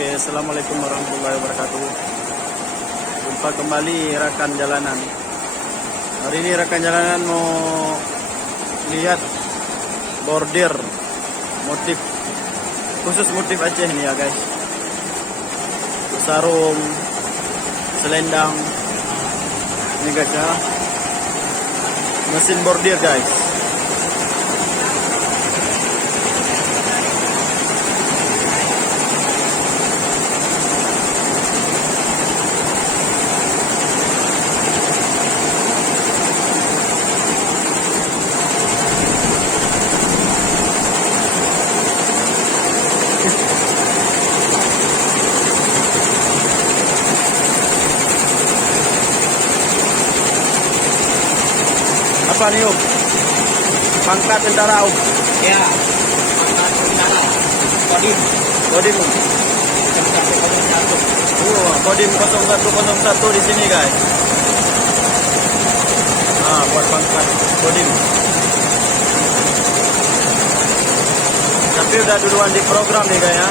Oke, assalamualaikum warahmatullahi wabarakatuh. Jumpa kembali rekan jalanan. Hari ini rekan jalanan mau lihat bordir motif, khusus motif Aceh nih ya guys. Sarung, selendang, ini guys ya. Mesin bordir guys. Apa nih Om? Pangkat tentara Om? Ya, pangkat tentara. Kodim. Kodim. Kodim 0101 di sini guys. Nah, buat pangkat kodim. Tapi udah duluan di program nih guys ya.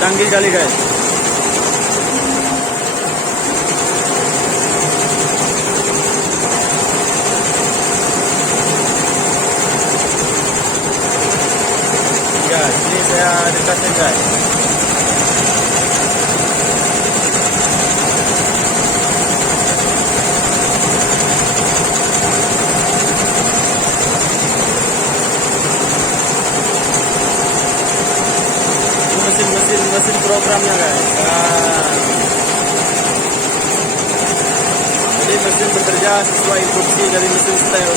Canggih kali guys. Guys, ini saya dekatin guys. Mesin programnya guys. Jadi mesin bekerja sesuai instruksi dari mesin setel.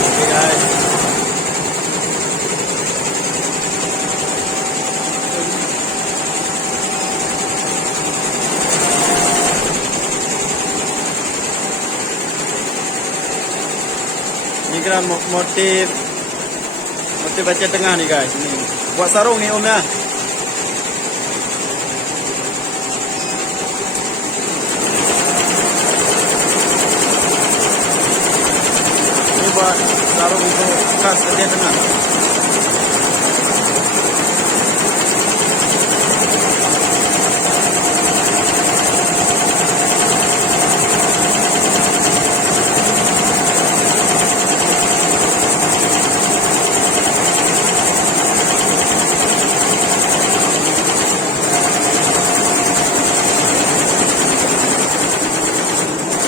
Oke guys. Ini kan motif Aceh Tengah nih guys. Ini buat sarung nih Om ya. Ini buat sarung untuk khas Aceh Tengah.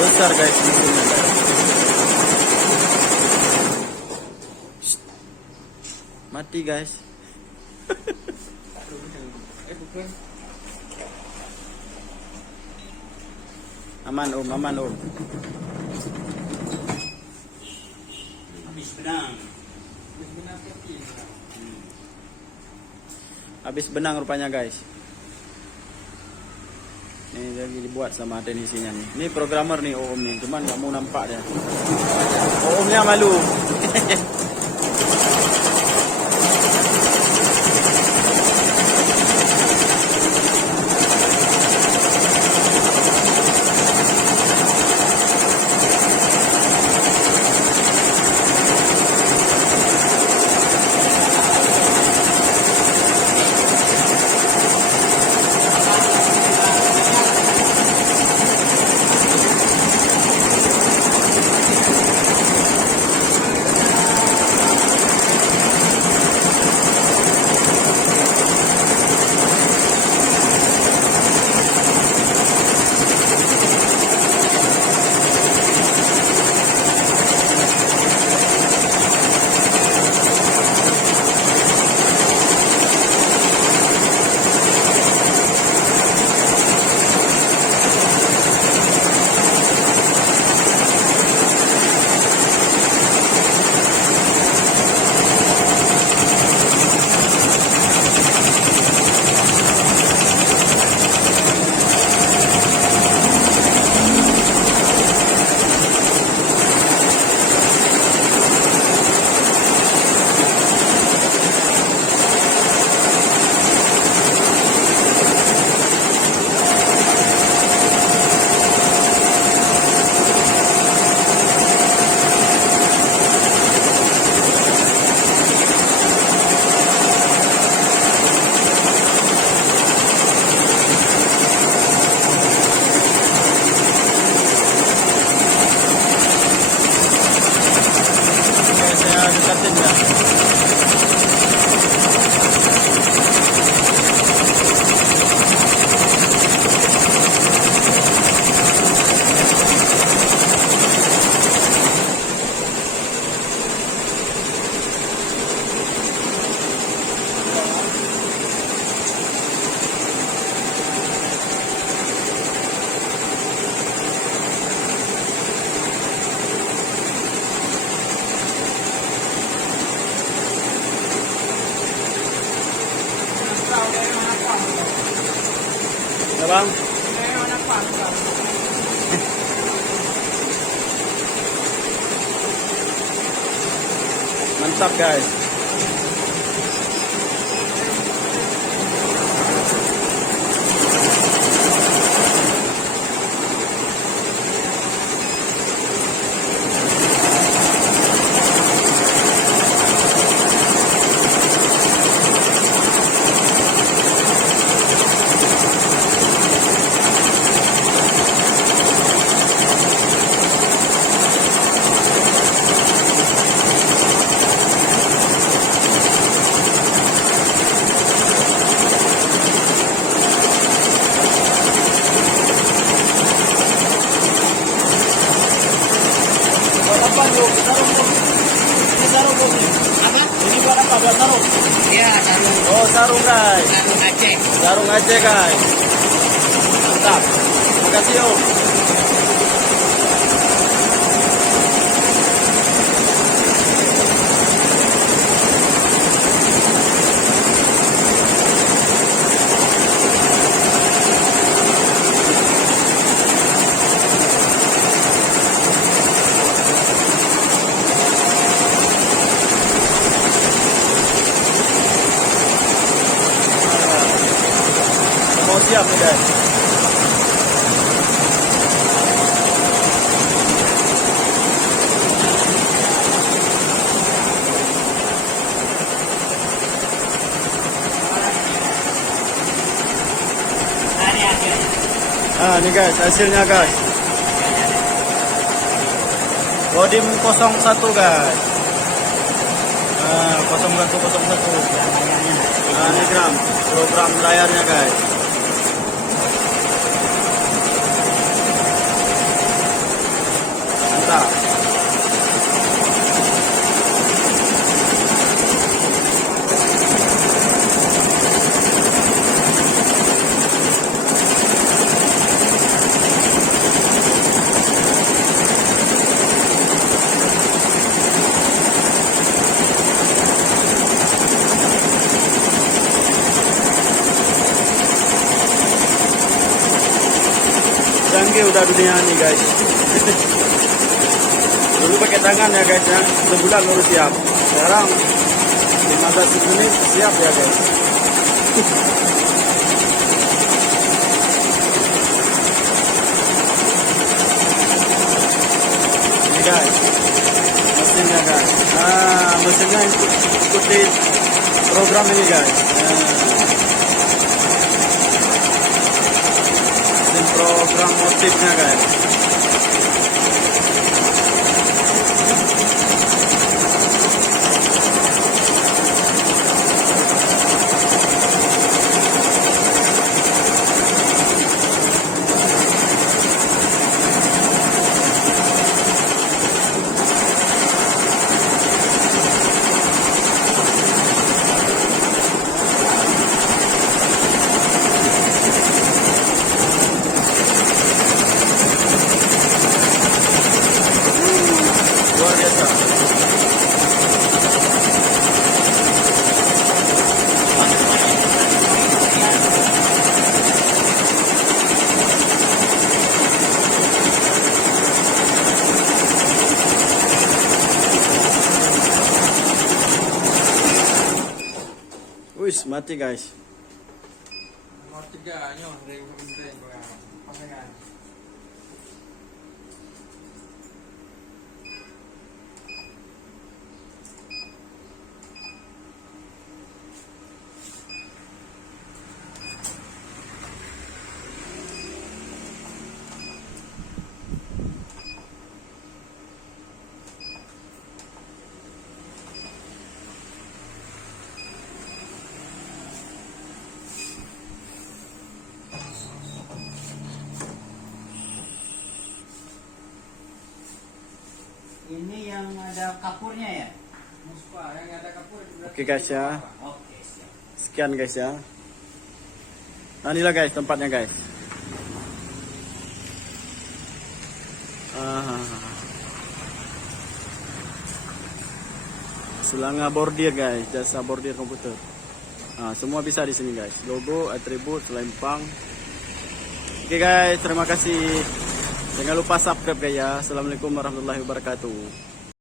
Besar guys mesinnya guys. Mati guys. Aman Om, aman Om. Habis benang. Habis benang rupanya guys. Ini lagi dibuat sama teknisinya nih. Ini programmer nih Om nih, cuman nggak mau nampak dia. Omnya malu. Ya bang. Mantap guys. Ya, sarung. Oh, sarung guys. Sarung Aceh. Sarung Aceh guys. Mantap. Makasih om. Mau siap nih guys. Ini hasilnya. Nah ini guys hasilnya guys. Bodim 01 guys. Nah 0101. Nah ini program layarnya guys. Mantap. Canggih udah dunia ini guys. Dulu pakai tangan ya guys ya, sebulan baru siap. Sekarang 15 menit siap ya guys. Ini guys, mesinnya guys. Nah, mesinnya ikuti program ini guys. Ini program motifnya guys. Luar biasa. Wis mati guys. Nomor 3 nyo ring penting pasangan. Ini yang ada kapurnya ya? Muspa yang ada kapur di Oke guys ya. Oke, siap. Sekian guys ya. Nah inilah guys tempatnya guys. Selanga bordir guys, jasa bordir komputer. Nah, semua bisa di sini guys. Logo, atribut, selempang, Oke guys, terima kasih. Jangan lupa subscribe guys ya. Assalamualaikum warahmatullahi wabarakatuh.